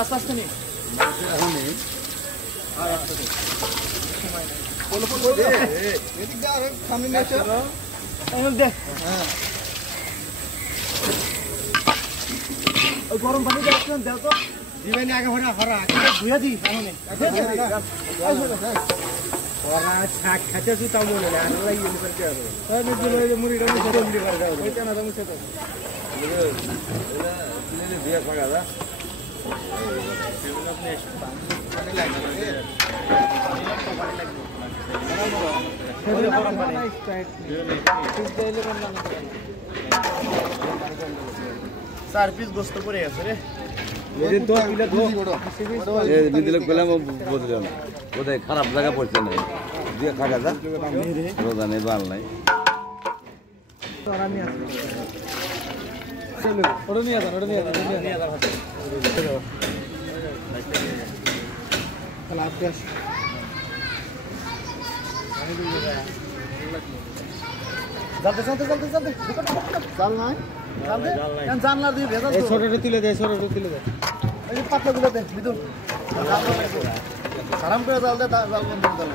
আস্তে আস্তে নি গরম পানি দেখছেন দেও তো দিবেন আগে হরা ধুয়ে দিই ওরা শাক খাইতেছি তাও মনে না আমরা ইয়ে করতে হবে আমি দিলে মুড়িটা মুছে দিতে পারবে ওইটা না মুছে দাও এটা দিলে দিয়ে পাগা দা পানি লাগে চার পিস গোস্ত পড়ে গেছে রে খারাপ জায়গা পড়ছে না দিয়ে খাগা যা রোজা নেই বাল নাই জানলা দিয়ে ছোটটা তুলে দেয় পাতলা গুলো দেখ বিদুল আরাম করে জাল দে জাল বন্ধ করে